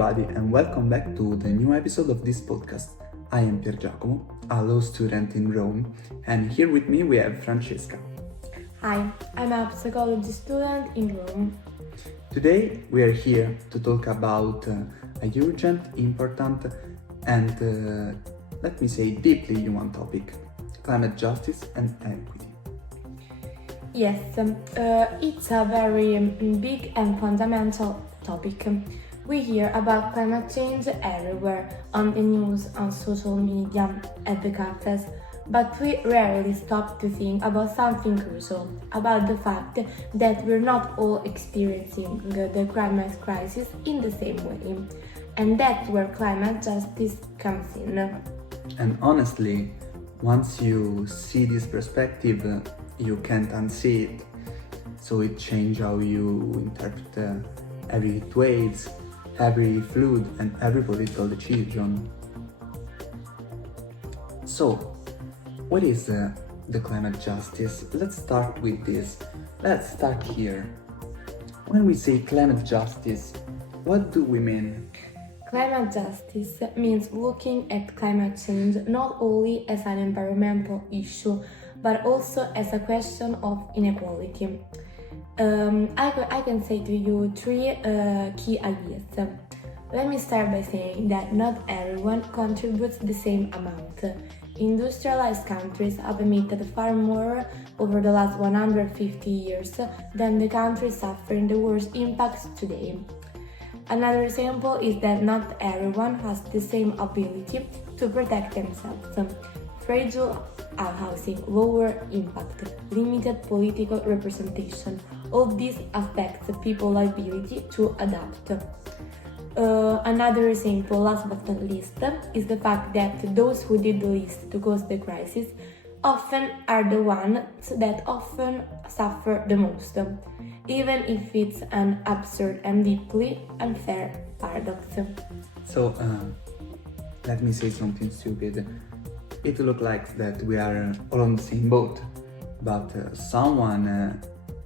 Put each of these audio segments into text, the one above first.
everybody, and welcome back to the new episode of this podcast. I am Piergiacomo, a law student in Rome, and here with me we have Francesca. Hi, I'm a psychology student in Rome. Today we are here to talk about a urgent, important, and let me say deeply human topic: climate justice and equity. Yes, it's a very big and fundamental topic. We hear about climate change everywhere, on the news, on social media, at the cafes, but we rarely stop to think about something crucial, about the fact that we're not all experiencing the climate crisis in the same way, and that's where climate justice comes in. And honestly, once you see this perspective, you can't unsee it. So it changes how you interpret every heat waves, every flood, and every political decision. So, what is the climate justice? Let's start with this. Let's start here. When we say climate justice, what do we mean? Climate justice means looking at climate change not only as an environmental issue, but also as a question of inequality. I can say to you three key ideas. Let me start by saying that not everyone contributes the same amount. Industrialized countries have emitted far more over the last 150 years than the countries suffering the worst impacts today. Another example is that not everyone has the same ability to protect themselves. Fragile housing, lower impact, limited political representation, all these affects people's ability to adapt. Another example, last but not least, is the fact that those who did the least to cause the crisis often are the ones that often suffer the most, even if it's an absurd and deeply unfair paradox. So, let me say something stupid. It looks like that we are all on the same boat, but someone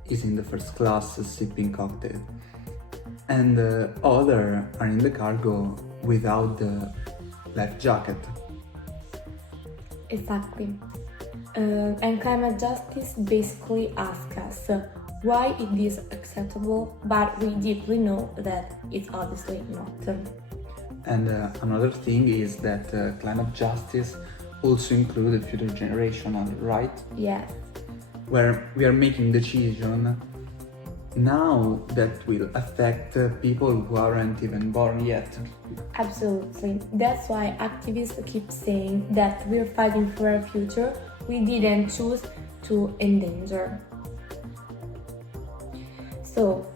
is in the first class sipping cocktail, and other are in the cargo without the life jacket. Exactly. And climate justice basically asks us why it is acceptable, but we deeply know that it's obviously not. And another thing is that climate justice also includes future generation, right? Yes. Where we are making decisions now that will affect people who aren't even born yet. Absolutely. That's why activists keep saying that we're fighting for a future we didn't choose to endanger. So,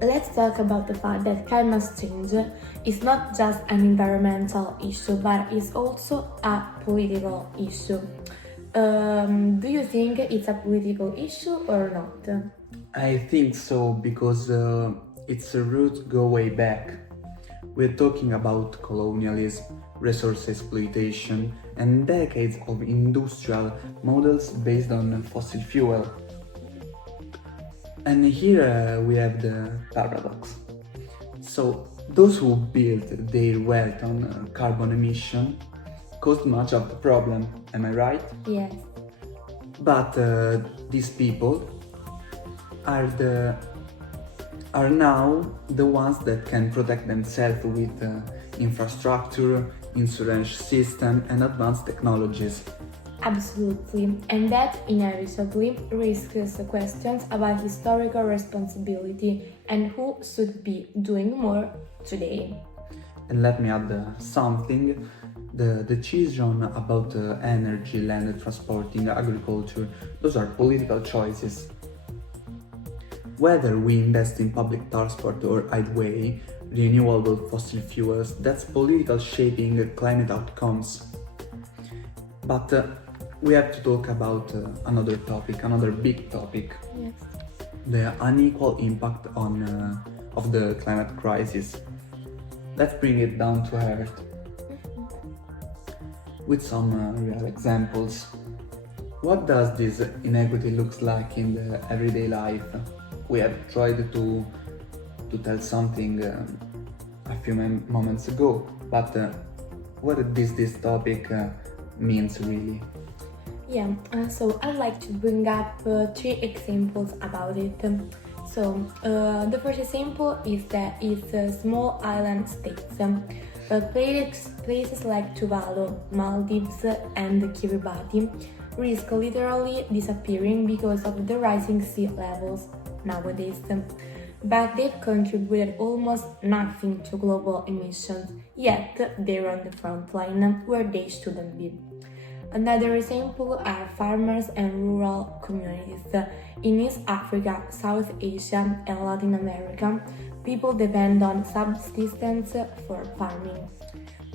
let's talk about the fact that climate change is not just an environmental issue, but is also a political issue. Do you think it's a political issue or not? I think so, because its roots go way back. We're talking about colonialism, resource exploitation, and decades of industrial models based on fossil fuel. And here we have the paradox. So, those who built their wealth on carbon emission caused much of the problem, am I right? Yes. But these people are now the ones that can protect themselves with infrastructure, insurance system, and advanced technologies. Absolutely, and that inevitably raises questions about historical responsibility and who should be doing more today. And let me add something. The decision about energy, land transporting, agriculture, those are political choices. Whether we invest in public transport or highway, renewable fossil fuels, that's political shaping climate outcomes. But we have to talk about another topic, another big topic. Yes. The unequal impact of the climate crisis. Let's bring it down to earth with some real examples. What does this inequity looks like in the everyday life? We have tried to tell something a few moments ago, but what this topic means really. Yeah, so I'd like to bring up three examples about it. The first example is that it's small island states. Places like Tuvalu, Maldives, and Kiribati risk literally disappearing because of the rising sea levels nowadays. But they've contributed almost nothing to global emissions, yet they're on the front line where they shouldn't be. Another example are farmers and rural communities. In East Africa, South Asia, and Latin America, people depend on subsistence for farming.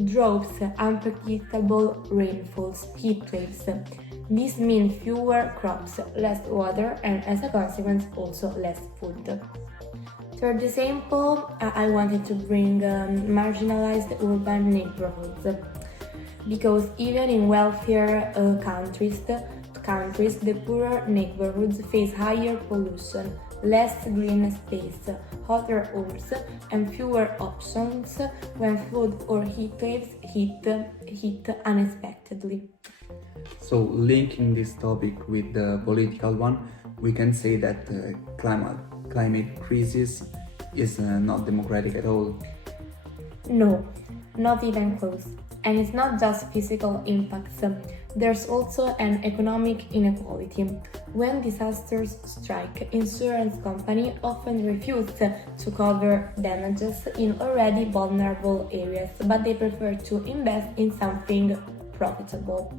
Droughts, unpredictable rainfalls, heat waves. These mean fewer crops, less water, and as a consequence, also less food. Third example, I wanted to bring marginalized urban neighborhoods. Because even in wealthier countries, the poorer neighborhoods face higher pollution, less green space, hotter homes, and fewer options when flood or heat waves hit unexpectedly. So, linking this topic with the political one, we can say that climate crisis is not democratic at all. No, not even close. And it's not just physical impacts, there's also an economic inequality. When disasters strike, insurance companies often refuse to cover damages in already vulnerable areas, but they prefer to invest in something profitable.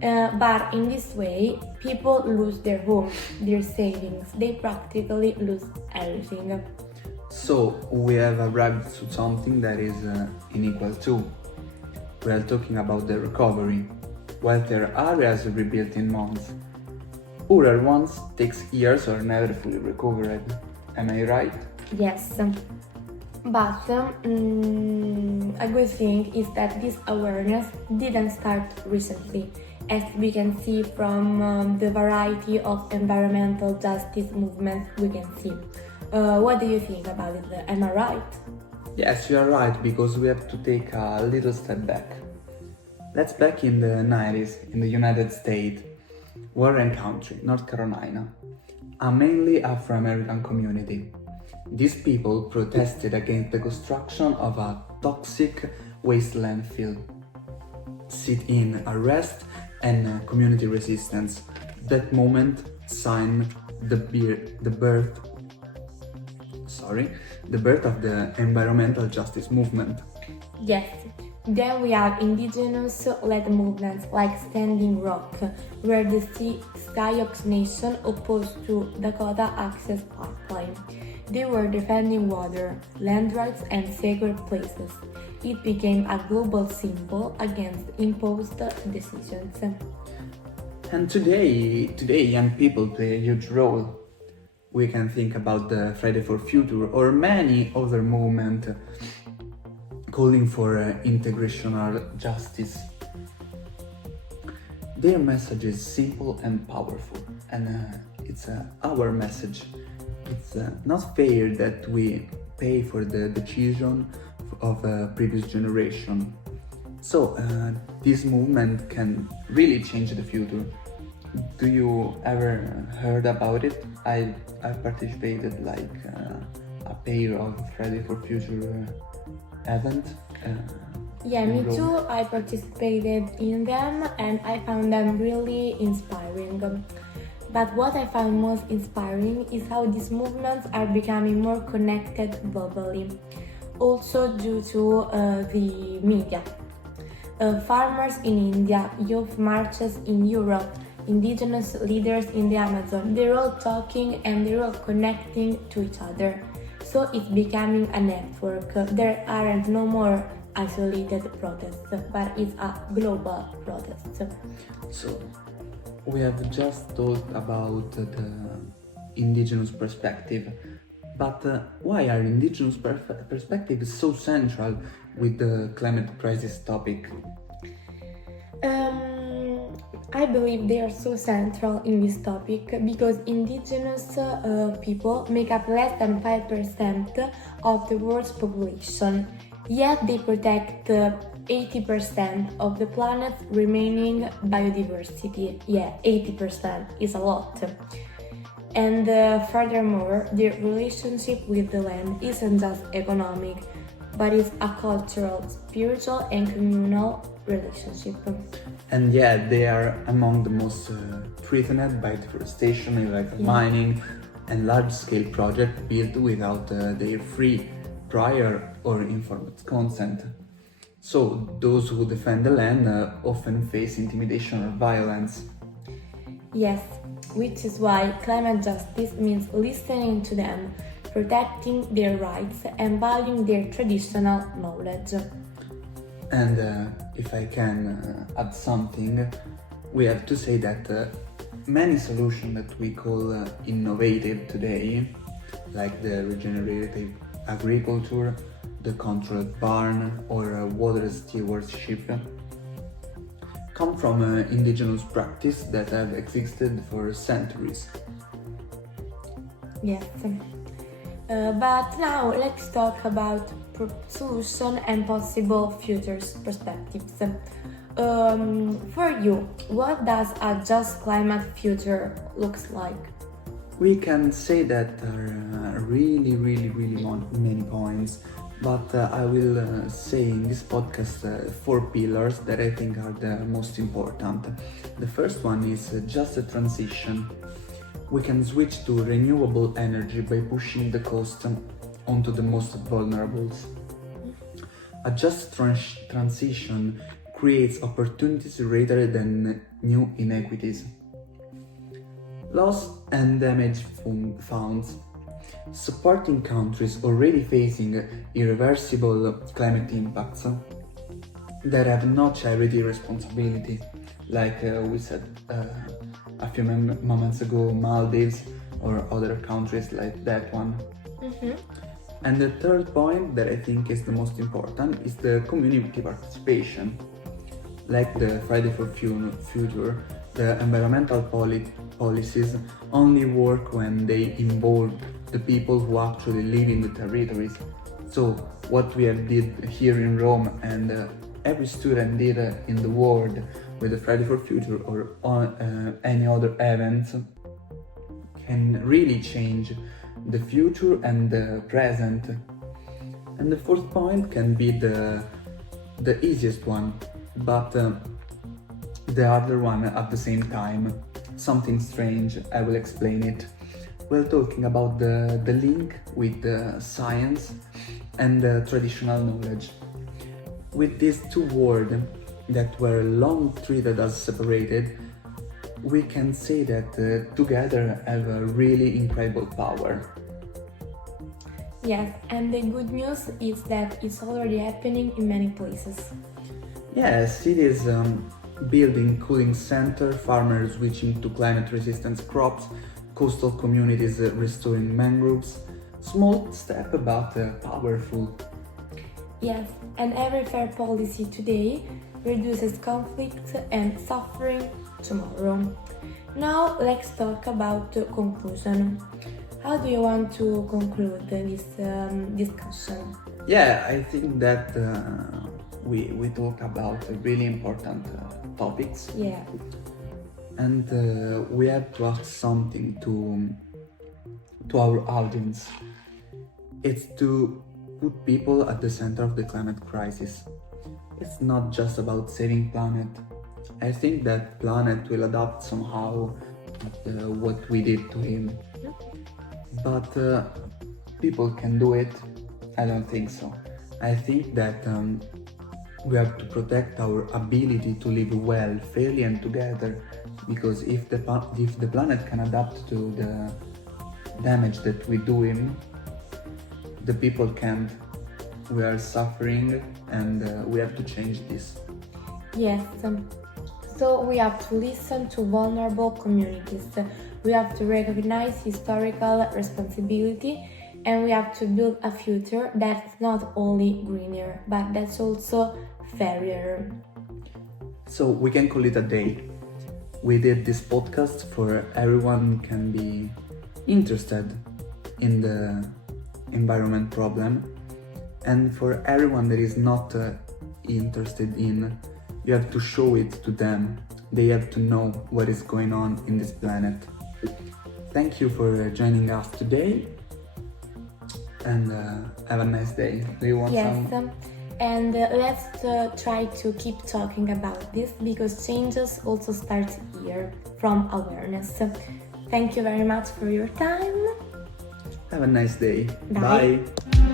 But in this way, people lose their homes, their savings, they practically lose everything. So, we have arrived to something that is unequal too. We are talking about the recovery. Wealthier areas rebuilt in months. Poorer ones takes years or never fully recovered. Am I right? Yes, but a good thing is that this awareness didn't start recently, as we can see from the variety of environmental justice movements we can see. What do you think about it? Am I right? Yes, you are right, because we have to take a little step back. Let's back in the 90s, in the United States, Warren Country, North Carolina, a mainly Afro-American community. These people protested against the construction of a toxic waste landfill. Sit-in, arrest, and community resistance. That moment signed the birth of the environmental justice movement. Yes. Then we have indigenous-led movements like Standing Rock, where the Sioux Nation opposed to Dakota Access Pipeline. They were defending water, land rights, and sacred places. It became a global symbol against imposed decisions. And today young people play a huge role. We can think about the Friday for Future or many other movements calling for integrational justice. Their message is simple and powerful, and it's our message. It's not fair that we pay for the decision of a previous generation. So this movement can really change the future. Do you ever heard about it? I participated like a pair of Friday for Future event. Yeah, me too. I participated in them and I found them really inspiring. But what I found most inspiring is how these movements are becoming more connected globally, also due to the media. Farmers in India, youth marches in Europe, indigenous leaders in the Amazon, they're all talking and they're all connecting to each other. So it's becoming a network. There aren't no more isolated protests, but it's a global protest. So we have just talked about the indigenous perspective, but why are indigenous perspectives so central with the climate crisis topic? I believe they are so central in this topic because indigenous people make up less than 5% of the world's population, yet they protect 80% of the planet's remaining biodiversity. Yeah, 80% is a lot. And furthermore, their relationship with the land isn't just economic, but it's a cultural, spiritual, and communal relationship. And yeah, they are among the most threatened by deforestation, illegal mining, and large-scale projects built without their free, prior, or informed consent. So those who defend the land often face intimidation or violence. Yes, which is why climate justice means listening to them, protecting their rights, and valuing their traditional knowledge. And if I can add something, we have to say that many solutions that we call innovative today, like the regenerative agriculture, the controlled barn, or water stewardship, come from indigenous practice that have existed for centuries. Yes. But now let's talk about solution and possible futures perspectives. For you, what does a just climate future looks like? We can say that there are really many points, but I will say in this podcast 4 pillars that I think are the most important. The first one is just a transition. We can switch to renewable energy by pushing the cost onto the most vulnerable. A just transition creates opportunities rather than new inequities. Loss and damage funds. Supporting countries already facing irreversible climate impacts that have no charity responsibility, like we said a few moments ago, Maldives or other countries like that one. And the third point that I think is the most important is the community participation. Like the Friday for Future, the environmental policies only work when they involve the people who actually live in the territories. So what we have did here in Rome and every student did in the world with the Friday for Future or any other event can really change the future and the present. And the fourth point can be the easiest one, but the other one at the same time. Something strange, I will explain it. We're talking about the link with the science and the traditional knowledge. With these two words that were long treated as separated, we can say that together have a really incredible power. Yes, and the good news is that it's already happening in many places. Yeah, cities building cooling center, farmers switching to climate-resistant crops, coastal communities restoring mangroves. Small step, but powerful. Yes, and every fair policy today reduces conflict and suffering tomorrow. Now let's talk about the conclusion. How do you want to conclude this discussion? Yeah, I think that we talk about really important topics. Yeah. And we have to ask something to our audience. It's to put people at the center of the climate crisis. It's not just about saving planet. I think that planet will adapt somehow what we did to him. But people can do it? I don't think so. I think that we have to protect our ability to live well, fairly and together, because if the planet can adapt to the damage that we do him, the people can't. We are suffering and we have to change this. Yes, so we have to listen to vulnerable communities, we have to recognize historical responsibility, and we have to build a future that's not only greener, but that's also fairer. So we can call it a day. We did this podcast for everyone who can be interested in the environment problem, and for everyone that is not interested in, you have to show it to them. They have to know what is going on in this planet. Thank you for joining us today, and have a nice day. Do you want some? And let's try to keep talking about this, because changes also start here, from awareness. Thank you very much for your time. Have a nice day. Bye. Bye.